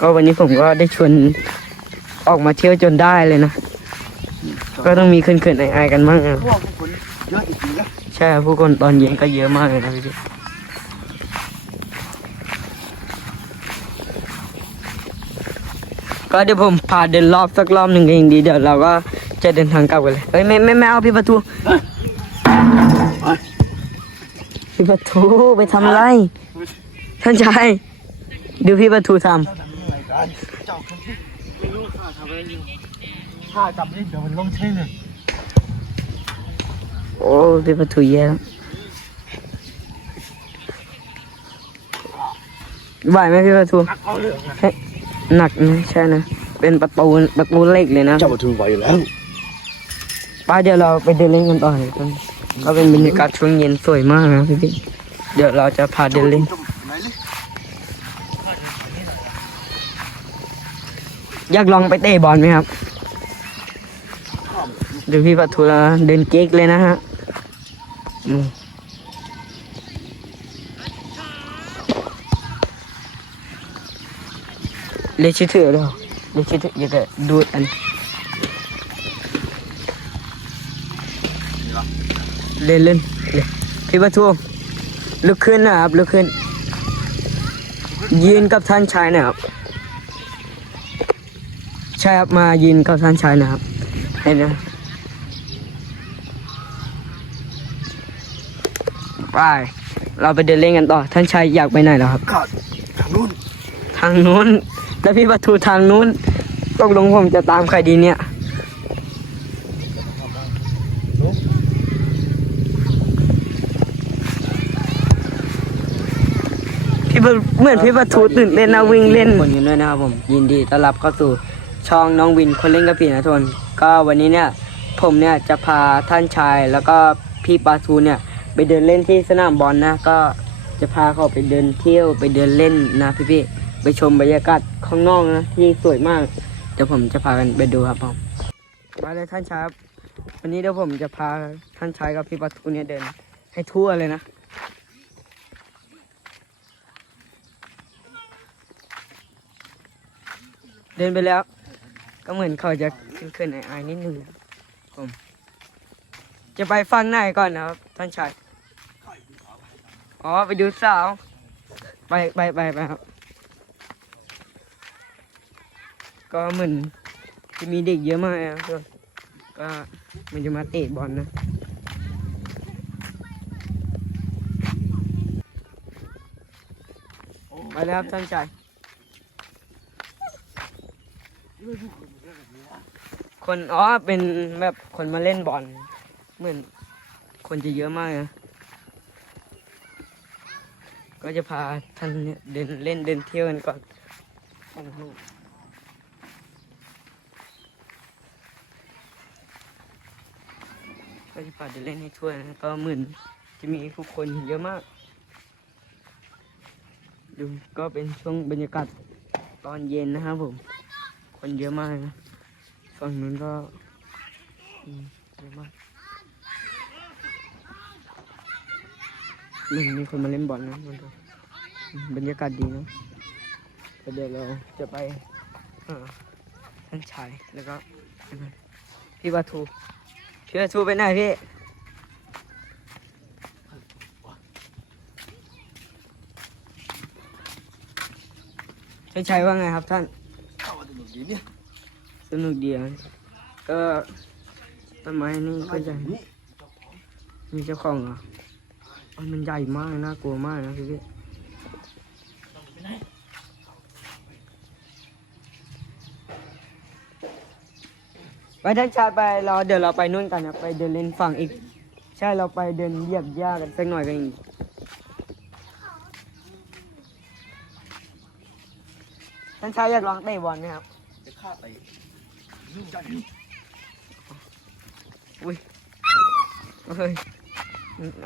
ก็วันนี้ผมก็ได้ชวนออกมาเที่ยวจนได้เลยนะ ก็ต้องมีเขินๆอายๆกันบ้างนะพวกคนเยอะจริงๆนะใช่ครับผู้คนตอนเย็นก็เยอะมากเลยนะพี่พี่ก็เดี๋ยวผมพาเดินรอบสักรอบหนึ่งเองดีเดี๋ยวเราก็จะเดินทางกลับกันเลยเฮ้ยไม่ไม่ไม่เอาพี่ประตูพี่ประตูไปทำอะไร ท่านชายดูพี่ประตูทเจ้าทำอะไรกันเจ้าคนที่ไม่รู้ข้าทำอะไรอยู่ข้าจับนี่เดี๋ยวมันล้มเช่นเลยำโอ้พี่ประตูแย่แล้วไหวไหมพี่ประตูนักเอาเรื่องนะเฮ้ยหนักนะใช่นะ เป็นประตูประตูเหล็กเลยนะเจ้าประตูไหวอยู่แล้วป้าเดี๋ยวเราไปเดินเล่นกันต่อเลยครับก็เป็นบรรยากาศช่วงเย็นสวยมากนะพี่พี่เดี๋ยวเราจะพาเดินเล่น ไหนเลย อยากลองไปเตะบอลไหมครับเดี๋ยวพี่ปัทุละเดินเก๊กเลยนะฮะเลชิถือเลยเหรอเลชิถืออยากจะดูอันเล่นเล่นพี่ปัทุลุกขึ้นนะครับลุกขึ้น ยืนกับท่านชายนะครับ ช่ครับ มายืนกับท่านชายนะครับ เห็นนะไป เราไปเดินเล่นกันต่อ ท่านชายอยากไปไหนแล้วครับข้าทางนู้น ทางนู้น แล้วพี่ประตูทางนู้นตกลงผมจะตามใครดีเนี่ย พี่ประเหมือนพี่ประตูตื่นเต้นนะวิ่งเล่น คนกันด้วยนะครับผม ยินดีต้อนรับเข้าสู่ ช่องน้องวินคนเล่นกับผีนะทุกคนก็วันนี้เนี่ยผมเนี่ยจะพาท่านชายแล้วก็พี่ปาทูเนี่ยไปเดินเล่นที่สนามบอลนะก็จะพาเขาไปเดินเที่ยวไปเดินเล่นนะพี่ๆไปชมบรรยากาศข้างนอกนะที่สวยมากเดี๋ยวผมจะพากันไปดูครับผมมาเลยท่านชายครับวันนี้เดี๋ยวผมจะพาท่านชายกับพี่ปาทูเนี่ยเดินให้ทั่วเลยนะเดินไปแล้ว ก็เหมือนเขาจะขึ้นขึ้นๆอายๆนิดนึงนะผม จะไปฟังไหนก่อนนะครับท่านชายอ๋อไปดูสาว ไปไปไปไปครับ ก็เหมือนจะมีเด็กเยอะมากนะครับทุกคนก็มันจะมาเตะบอลนะไปแล้วครับท่านชาย คนอ๋อเป็นแบบคนมาเล่นบอลเหมือนคนจะเยอะมากนะก็จะพาท่านเนี่ยเดินเล่นเดินเที่ยวกันก่อนโอ้โหก็จะพาเดินเล่นให้ทั่วนะก็เหมือนจะมีผู้คนเยอะมากดูก็เป็นช่วงบรรยากาศตอนเย็นนะครับผม คนเยอะมากนะ ฝั่งนู้นก็เยอะมากนี่มีคนมาเล่นบอลนะมันดูอืมบรรยากาศดีนะแล้วเดี๋ยวเราจะไปท่านชายแล้วก็พี่ปาทูพี่ปาทูไปไหนพี่ท่านชายว่าไงครับท่าน สนุกดีอะก็ต้นไม้นี่ก็ใหญ่มีเจ้าของเหรออ๋อมันใหญ่มากน่ากลัวมากนะพี่ไปท่านชายไปเราเดี๋ยวเราไปนู่นกันนะไปเดินเล่นฝั่งอีก ใช่เราไปเดินเหยียบหญ้ากันสักหน่อยกันอีกท่านชายอยากลองเตะบอลไหมครับจะฆ่าไป อุ้ยเฮ้ย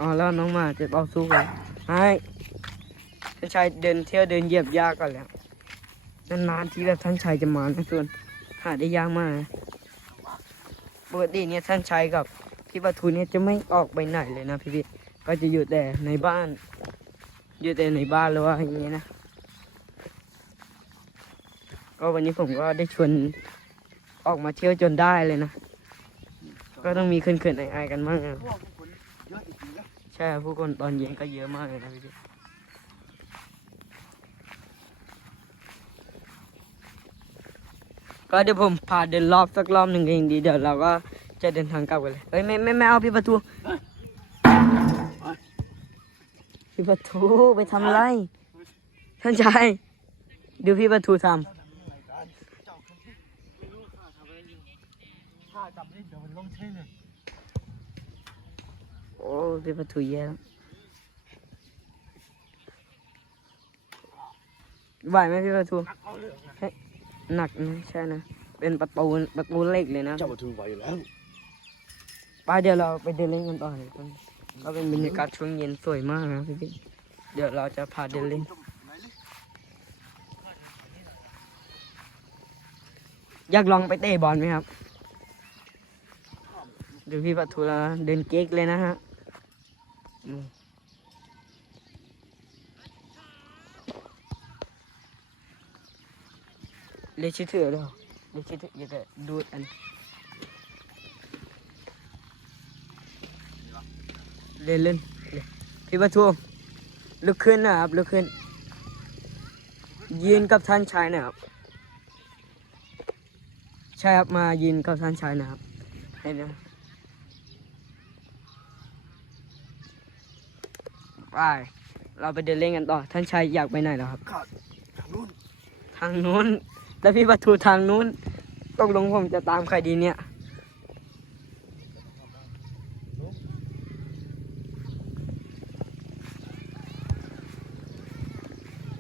อ๋อแล้วน้องมาจะเอาสู้กันให้ท่านชายเดินเที่ยวเดินเหยียบหญ้าก่อนแล้วนานๆทีแบบท่านชายจะมานะส่วนหาได้ยากมากปกติเนี่ยท่านชายกับพี่ปะทูเนี่ยจะไม่ออกไปไหนเลยนะพี่พี่ก็จะอยู่แต่ในบ้าน อยู่แต่ในบ้านหรือว่าอย่างเงี้ยนะ ก็วันนี้ผมก็ได้ชวน ออกมาเที่ยวจนได้เลยนะ ก็ต้องมีเขินๆอายๆกันบ้างนะพวกคนเยอะจริงๆนะใช่ครับผู้คนตอนเย็นก็เยอะมากเลยนะพี่ก็เดี๋ยวผมพาเดินรอบสักรอบหนึ่งเองดีเดี๋ยวเราก็จะเดินทางกลับกันเลยเฮ้ยไม่ไม่ไม่เอาพี่ประตูพี่ประตูไปทำอะไรท่านชายดูพี่ประตูทเจ้าทำอะไรกันเจ้าคนที่ไม่รู้ข้าทำอะไรอยู่ข้าจับได้เดี๋ยวมันลงเท่เลยำ โอ้พี่ประตูแย่แล้วไหวไหมพี่ประตูนักเอาเรื่องนะหนักนะใช่นะ เป็นประตูประตูเหล็กเลยนะเจ้าประตูไหวอยู่แล้วป้าเดี๋ยวเราไปเดินเล่นกันต่อเลยครับก็เป็นบรรยากาศช่วงเย็นสวยมากนะพี่พี่เดี๋ยวเราจะพาเดินเล่นอยากลองไปเตะบอลไหมครับดูพี่ปัทุลาเดินเก๊กเลยนะฮะ อืมเลชิเถื่อเด้อเลชิเถื่ออย่าแต่ดูอันเล่นเล่นเล่นพี่ปัทุลุกขึ้นนะครับลุกขึ้น ยืนกับท่านชายนะครับ ใช่ครับมายืนกับท่านชายนะครับเห็นไหม ไป เราไปเดินเล่นกันต่อ ท่านชายอยากไปไหนแล้วครับข้าทางนู้นทางนู้น แล้วพี่ประตูทางนู้นตกลงผมจะตามใครดีเนี่ย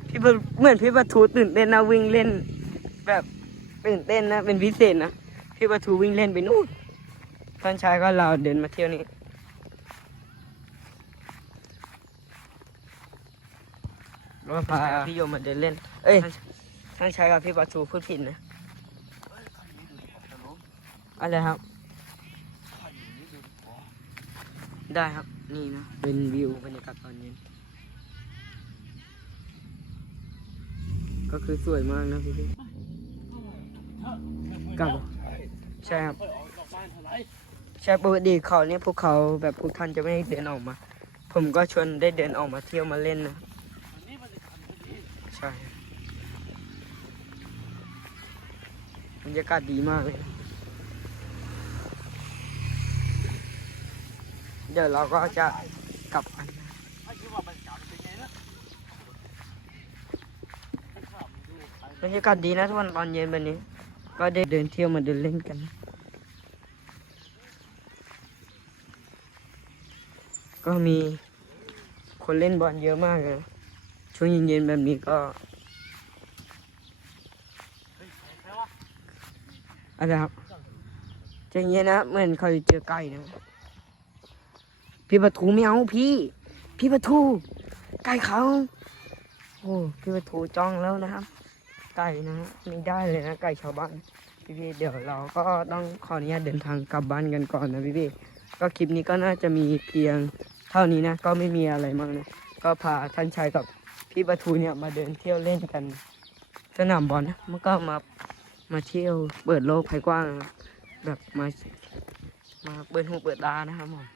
พี่ประเหมือนพี่ประตูตื่นเต้นนะวิ่งเล่น แบบตื่นเต้นนะเป็นพิเศษนะ พี่ประตูวิ่งเล่นไปนู่นท่านชายก็เราเดินมาเที่ยวนี้ แล้ วก็พาพี่โยมมาเดินเล่น เอ้ยท่านชายกับพี่ประตูพูดผิดนะเอ้ยข้าอยู่นี่ดูดิผมจะล้มอะไรครับข้าอยู่นี่ดูดิอ๋อได้ครับ นี่นะ เป็นวิวบรรยากาศตอนเย็น ก็คือสวยมากนะพี่พี่กลับเหรอใช่ใช่ครับเอ้ยออกจากบ้านเท่าไหร่ใช่ปกติเขาเนี่ยพวกเขาแบบพวกท่านจะไม่ให้เดินออกมา ผมก็ชวนได้เดินออกมาเที่ยวมาเล่นนะ อันนี้มันจะทำพอดี ใช่บรรยากาศดีมากเลย เดี๋ยวเราก็จะกลับกันนี้บรรยากาศดีนะทุกวันตอนเย็นแบบนี้ ก็ได้เดินเที่ยวมาเดินเล่นกัน ก็มีคนเล่นบอลเยอะมากเลย ช่วงเย็นๆแบบนี้ก็เฮ้ยใครวะอะไรครับใจเย็นนะเหมือนเขาจะเจอไก่นะพี่ปะทูไม่เอาพี่ พี่ปะทูไก่เขาโอ้พี่ปะทูจ้องแล้วนะครับ ไก่นะไม่ได้เลยนะไก่ชาวบ้านพี่พี่เดี๋ยวเราก็ต้องขออนุญาตเดินทางกลับบ้านกันก่อนนะพี่พี่ก็คลิปนี้ก็น่าจะมีเพียงเท่านี้นะ ก็ไม่มีอะไรมากนะ ก็พาท่านชายกับ พี่ปทูเนี่ยมาเดินเที่ยวเล่นกัน สนามบอลนะมันก็มามาเที่ยวเปิดโลกภายกว้างแบบมามาเปิดหูเปิดตานะครับผม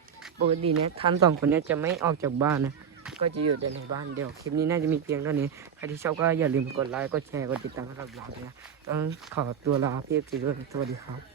ปกติเนี่ยท่านสองคนเนี่ยจะไม่ออกจากบ้านนะก็จะอยู่แต่ในบ้านเดี๋ยวคลิปนี้น่าจะมีเพียงเท่านี้ใครที่ชอบก็อย่าลืมกดไลค์กดแชร์กดติดตามให้กับเราด้วยต้องขอตัวลาพี่เอฟซีด้วยสวัสดีครับ